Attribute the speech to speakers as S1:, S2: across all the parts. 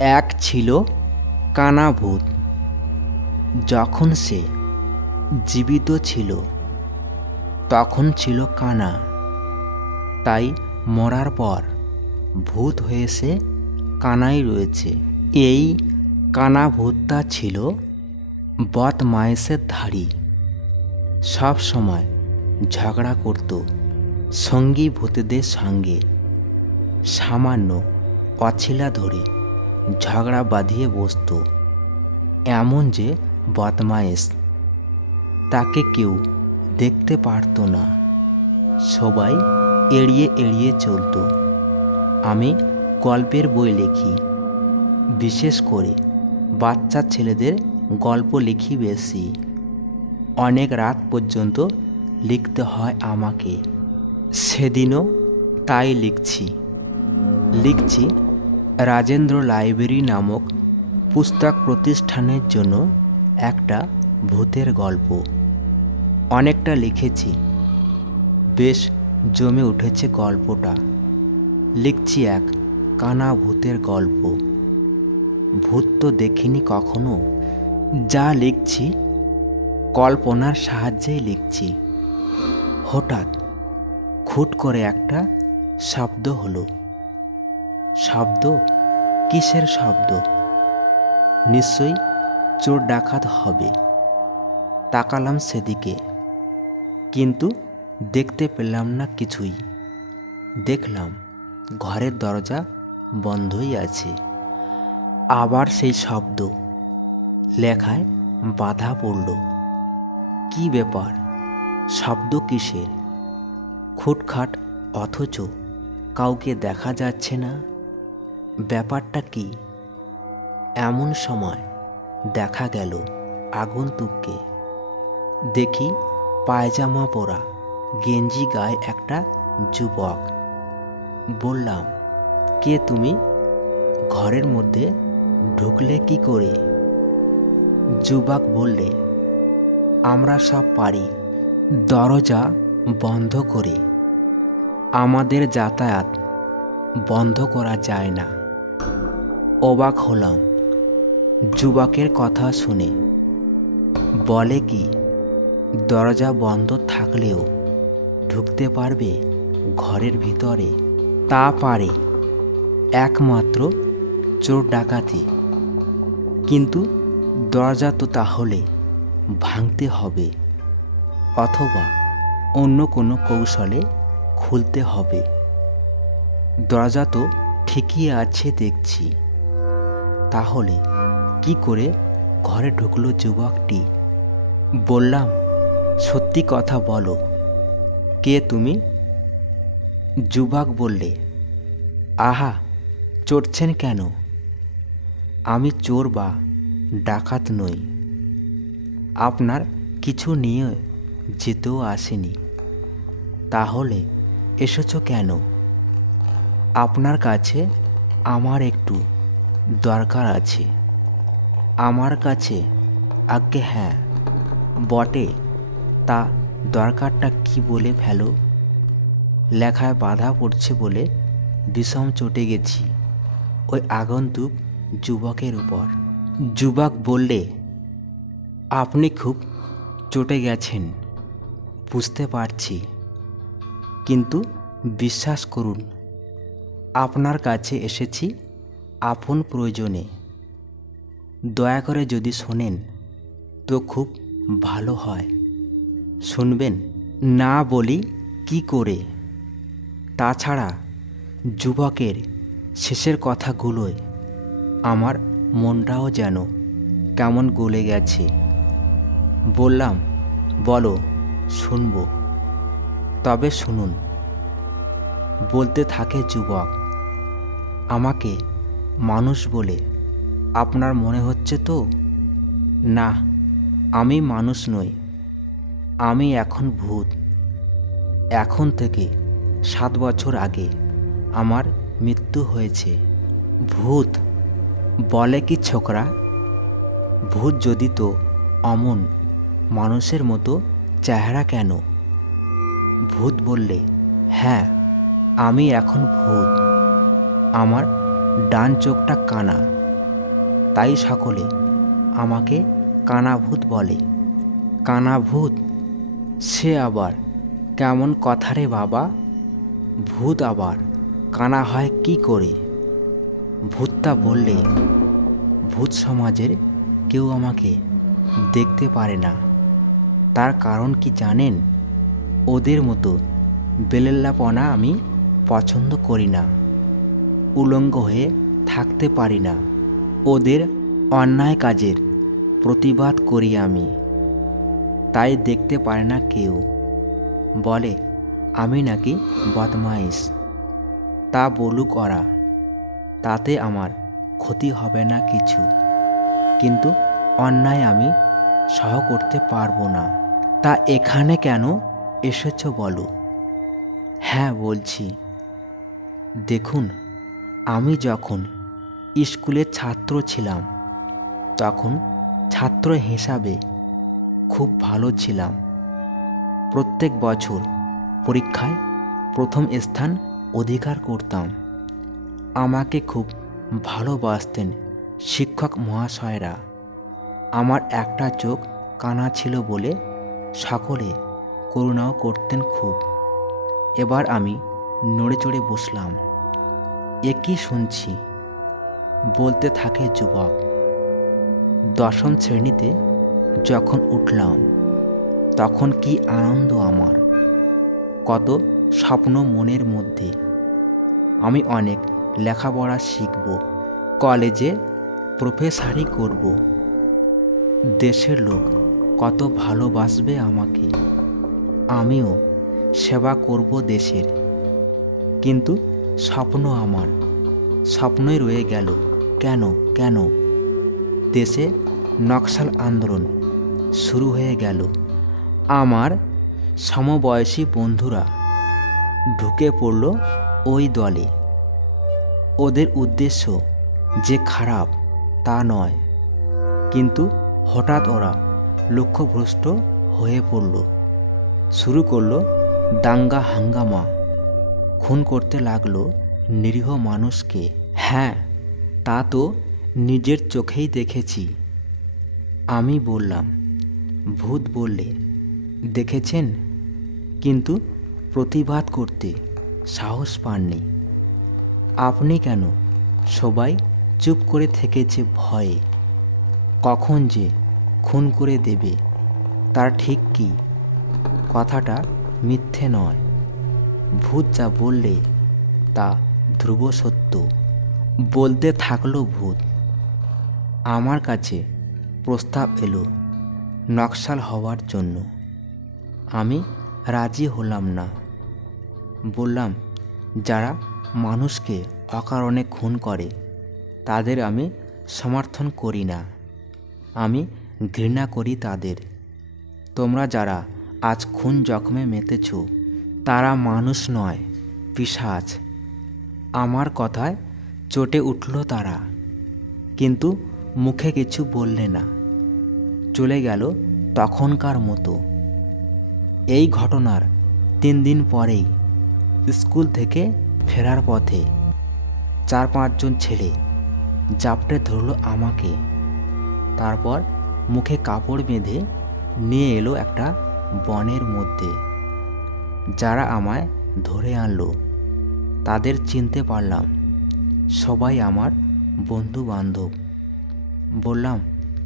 S1: এক ছিল কানা ভূত যখন সে জীবিত ছিল, তখন ছিল কানা। তাই মরার পর ভূত হয়ে সে কানাই রয়েছে। এই কানা ভূতটা ছিল বদমায়েসের ধারী সব সময় ঝগড়া করত সঙ্গী ভূতদের সঙ্গে, সামান্য অছিলা ধরে। ঝগড়া বাঁধিয়ে বসত। এমন যে বদমায়েশ। তাকে কেউ দেখতে পারতো না। সবাই এড়িয়ে এড়িয়ে চলতো। আমি গল্পের বই লিখি। বিশেষ করে বাচ্চা ছেলেদের গল্প লিখি বেশি। অনেক রাত পর্যন্ত লিখতে হয় আমাকে। সেদিনও তাই লিখছি। লিখছি রাজেন্দ্র লাইব্রেরি নামক পুস্তক প্রতিষ্ঠানের জন্য একটা ভূতের গল্প। অনেকটা লিখেছি। বেশ জমে উঠেছে গল্পটা। লিখছি এক কানা ভূতের গল্প। ভূত তো দেখিনি কখনো। যা লিখছি, কল্পনার সাহায্যেই লিখছি। হঠাৎ খুট করে একটা শব্দ হলো। শব্দ? কিসের শব্দ? নিশ্চয়ই চোর ডাকাত হবে। তাকালাম সেদিকে। কিন্তু দেখতে পেলাম না কিছুই। দেখলাম ঘরের দরজা বন্ধই আছে। আবার সেই শব্দ লেখায় বাধা পড়ল। কি ব্যাপার? শব্দ কিসের? খুটখাট অথচ কাউকে দেখা যাচ্ছে না। ব্যাপারটা কি? এমন সময় দেখা গেল আগন্তুককে। দেখি পায়জামা পরা গেঞ্জি গায়ে একটা যুবক। বললাম, কে তুমি? ঘরের মধ্যে ঢুকলে কি করে? যুবক বললে, আমরা সব পারি। দরজা বন্ধ করে। আমাদের যাতায়াত বন্ধ করা যায় না। অবাক হলাম। যুবকের কথা শুনে। বলে কি, দরজা বন্ধ থাকলেও ঢুকতে পারবে ঘরের ভিতরে? তা পারে। একমাত্র চোর ডাকাতি। কিন্তু দরজা তো তাহলে ভাঙতে হবে, অথবা অন্য কোনো কৌশলে খুলতে হবে। দরজা তো ঠিকই আছে দেখছি। তাহলে কি করে ঘরে ঢুকলো যুবকটি? বললাম, সত্যি কথা বলো, কে তুমি? যুবক বললে, আহা, চড়ছেন কেন? আমি চোর বা ডাকাত নই। আপনার কিছু নিয়ে যেতেও আসেনি। তাহলে এসেছ কেন? আপনার কাছে আমার একটু দরকার আছে। আমার কাছে আজ্ঞে হ্যাঁ। বটে, তা দরকারটা কি বলে ফেলো? লেখায় বাধা পড়ছে বলে বিষম চটে গেছি ওই আগন্তুক যুবকের উপর। যুবক বললে, আপনি খুব চটে গেছেন, বুঝতে পারছি। কিন্তু বিশ্বাস করুন, আপনার কাছে এসেছি আপন প্রয়োজনে। দয়া করে যদি শোনেন, তো খুব ভালো হয়। শুনবেন, না বলি কি করে। তাছাড়া যুবকের শেষের কথাগুলোয় আমার মনটাও যেন কেমন গলে গেছে। বললাম, বলো, শুনব। তবে শুনুন, বলতে থাকে যুবক, আমাকে মানুষ বলে, আপনার মনে হচ্ছে তো? না, আমি মানুষ নই, আমি এখন ভূত। এখন থেকে সাত বছর আগে আমার মৃত্যু হয়েছে। ভূত বলে কি ছোকরা? ভূত যদি তো অমন মানুষের মতো চেহারা কেন? ভূত বললে হ্যাঁ আমি এখন ভূত। আমার ডান চোখটা কানা। তাই সকলে আমাকে কানাভূত বলে। কানাভূত? সে আবার কেমন কথা রে বাবা? ভূত আবার কানা হয় কি করে? ভূতটা বললে, ভূত সমাজের কেউ আমাকে দেখতে পারে না। তার কারণ কি জানেন? ওদের মতো বেলেল্লাপনা আমি পছন্দ করি না। উলঙ্গ হয়ে থাকতে পারি না। ওদের অন্যায় কাজের প্রতিবাদ করি আমি। তাই দেখতে পারে না কেউ। বলে, আমি নাকি বদমাইশ। তা বলুক ওরা। তাতে আমার ক্ষতি হবে না কিছু। কিন্তু অন্যায় আমি সহ করতে পারব না। তা এখানে কেন এসেছ বলো? হ্যাঁ বলছি। দেখুন আমি যখন স্কুলের ছাত্র ছিলাম, তখন ছাত্র হিসাবে খুব ভালো ছিলাম। প্রত্যেক বছর পরীক্ষায় প্রথম স্থান অধিকার করতাম। আমাকে খুব ভালোবাসতেন শিক্ষক মহাশয়রা। আমার একটা চোখ কানা ছিল বলে সকলে করুণাও করতেন খুব। এবার আমি নড়ে চড়ে বসলাম। একই শুনছি। বলতে থাকে যুবক। দশম শ্রেণীতে যখন উঠলাম, তখন কি আনন্দ আমার। কত স্বপ্ন মনের মধ্যে। আমি অনেক লেখাপড়া শিখব, কলেজে প্রফেসারই করব। দেশের লোক কত ভালোবাসবে আমাকে। আমিও সেবা করব দেশের। কিন্তু স্বপ্ন আমার, স্বপ্নই রয়ে গেল। কেন কেন? দেশে নকশাল আন্দোলন শুরু হয়ে গেল। আমার সমবয়সী বন্ধুরা ঢুকে পড়ল ওই দলে। ওদের উদ্দেশ্য যে খারাপ, তা নয়। কিন্তু হঠাৎ ওরা লক্ষ্যভ্রষ্ট হয়ে পড়ল। শুরু করল দাঙ্গা হাঙ্গামা। খুন করতে লাগল নিরীহ মানুষকে। হ্যাঁ তা তো নিজের চোখেই দেখেছি। আমি বললাম, ভূত বললে, দেখেছেন? কিন্তু প্রতিবাদ করতে সাহস পাননি। আপনি কেন সবাই চুপ করে থেকেছে ভয়ে? কখন যে খুন করে দেবে, তার ঠিক কি? কথাটা মিথ্যে নয়। ভূত যা বললে তা ধ্রুব সত্য। বলতে থাকল ভূত। আমার কাছে প্রস্তাব এলো নকশাল হওয়ার জন্য। আমি রাজি হলাম না। বললাম, যারা মানুষকে অকারণে খুন করে, তাদের আমি সমর্থন করি না। আমি ঘৃণা করি তাদের। তোমরা যারা আজ খুন জখমে মেতেছ তারা মানুষ নয় পিসাজ আমার কথায় চটে উঠল তারা, কিন্তু মুখে কিছু বললে না। চলে গেল তখনকার মতো। এই ঘটনার তিন দিন পরেই স্কুল থেকে ফেরার পথে চার পাঁচজন ছেলে জাপটে ধরল আমাকে। তারপর মুখে কাপড় বেঁধে নিয়ে এলো একটা বনের মধ্যে। যারা আমায় ধরে আনলো, তাদের চিনতে পারলাম সবাই আমার বন্ধু বান্ধব বললাম,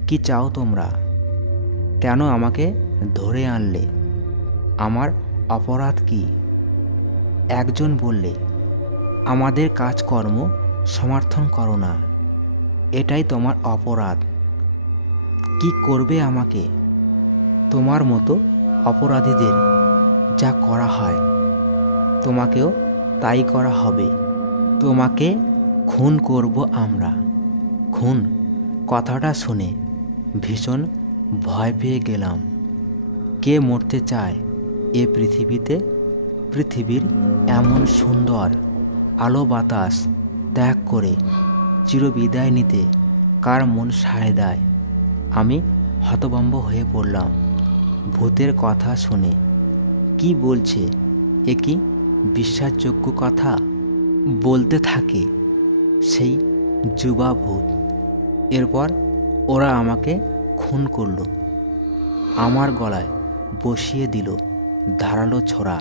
S1: কি চাও তোমরা? কেন আমাকে ধরে আনলে? আমার অপরাধ কি? একজন বললে, আমাদের কাজকর্ম সমর্থন করো না। এটাই তোমার অপরাধ। কি করবে আমাকে? তোমার মতো অপরাধীদের যা করা হয়। তোমাকেও তাই করা হবে। তোমাকে খুন করব আমরা। খুন, কথাটা শুনে ভীষণ ভয় পেয়ে গেলাম। কে মরতে চায় এ পৃথিবীতে? পৃথিবীর এমন সুন্দর আলো বাতাস ত্যাগ করে চিরবিদায় নিতে কার মন সায় দেয়? আমি হতভম্ব হয়ে পড়লাম। ভূতের কথা শুনে কি বলছে? এ কি বিশ্বাসযোগ্য কথা? বলতে থাকে সেই যুবা ভূত এরপর ওরা আমাকে খুন করল। আমার গলায় বসিয়ে দিল ধারালো ছোড়া।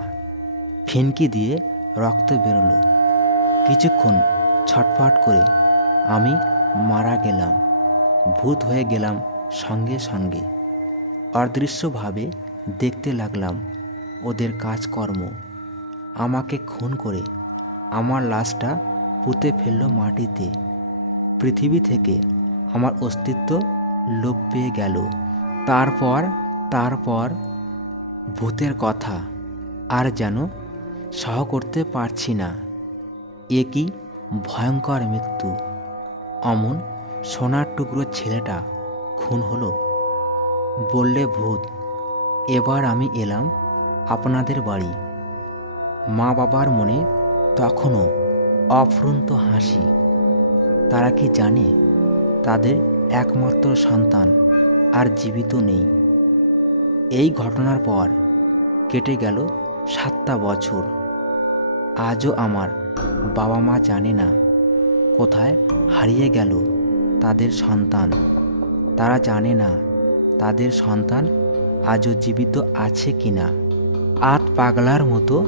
S1: ফিনকি দিয়ে রক্ত বেরোলো। কিছুক্ষণ ছটফট করে আমি মারা গেলাম। ভূত হয়ে গেলাম সঙ্গে সঙ্গে। অদৃশ্যভাবে দেখতে লাগলাম ওদের কাজকর্ম। আমাকে খুন করে আমার লাশটা পুঁতে ফেলল মাটিতে। পৃথিবী থেকে আমার অস্তিত্ব লোপ পেয়ে গেল। তারপর তারপর ভূতের কথা আর যেন সহ করতে পারছি না। এ কি ভয়ঙ্কর মৃত্যু। অমন সোনার টুকরো ছেলেটা খুন হলো। বললে ভূত, এবার আমি এলাম আপনাদের বাড়ি। মা বাবার মনে তখনও অফুরন্ত হাসি। তারা কি জানে তাদের একমাত্র সন্তান আর জীবিত নেই। এই ঘটনার পর কেটে গেল সাতটা বছর। আজও আমার বাবা মা জানে না কোথায় হারিয়ে গেল তাদের সন্তান। তারা জানে না তাদের সন্তান আজও জীবিত আছে কি না আত পাগলার মতো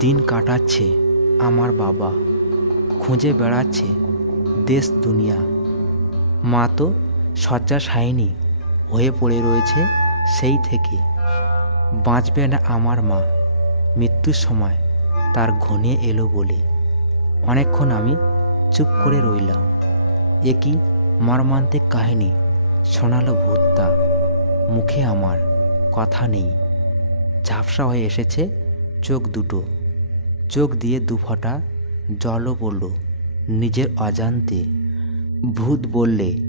S1: দিন কাটাচ্ছে আমার বাবা। খুঁজে বেড়াচ্ছে দেশ দুনিয়া। মা তো শয্যাশায়িনী হয়ে পড়ে রয়েছে সেই থেকে। বাঁচবে না আমার মা। মৃত্যুর সময় তার ঘনিয়ে এলো বলে। অনেকক্ষণ আমি চুপ করে রইলাম। এ কি মর্মান্তিক কাহিনী শোনালো ভূতটা। মুখে আমার কথা নেই। ঝাপসা হয়ে এসেছে চোখ দুটো। চোখ দিয়ে দুফোঁটা জলও পড়ল নিজের অজান্তে। ভূত বললে,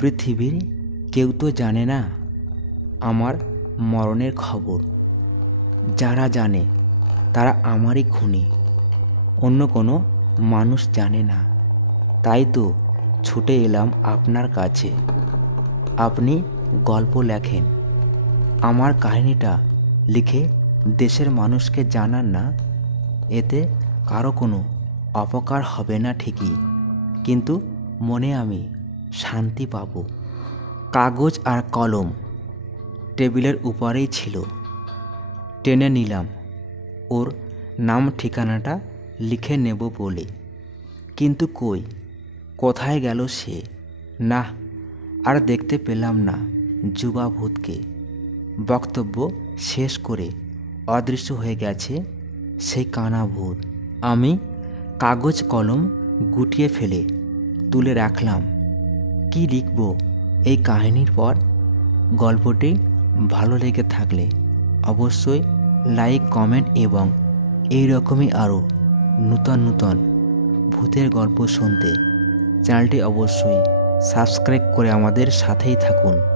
S1: পৃথিবীর কেউ তো জানে না আমার মরণের খবর। যারা জানে, তারা আমারই খুনি। অন্য কোনো মানুষ জানে না। তাই তো ছুটে এলাম আপনার কাছে। আপনি গল্প লেখেন। আমার কাহিনীটা লিখে দেশের মানুষকে জানান না, এতে কারও কোনো অপকার হবে না ঠিকই। কিন্তু মনে আমি শান্তি পাব। কাগজ আর কলম টেবিলের উপরেই ছিল। টেনে নিলাম। ওর নাম ঠিকানাটা লিখে নেব বলে। কিন্তু কই? কোথায় গেল সে? না আর দেখতে পেলাম না যুবা ভূতকে বক্তব্য শেষ করে অদৃশ্য হয়ে গেছে সেই কানা ভূত। আমি কাগজ কলম গুটিয়ে ফেলে তুলে রাখলাম। কি লিখব এই কাহিনীর পর? গল্পটি ভালো লেগে থাকলে অবশ্যই লাইক, কমেন্ট এবং এই রকমই আরও নূতন নূতন ভূতের গল্প শুনতে। চ্যানেলটি অবশ্যই সাবস্ক্রাইব করে আমাদের সাথেই থাকুন।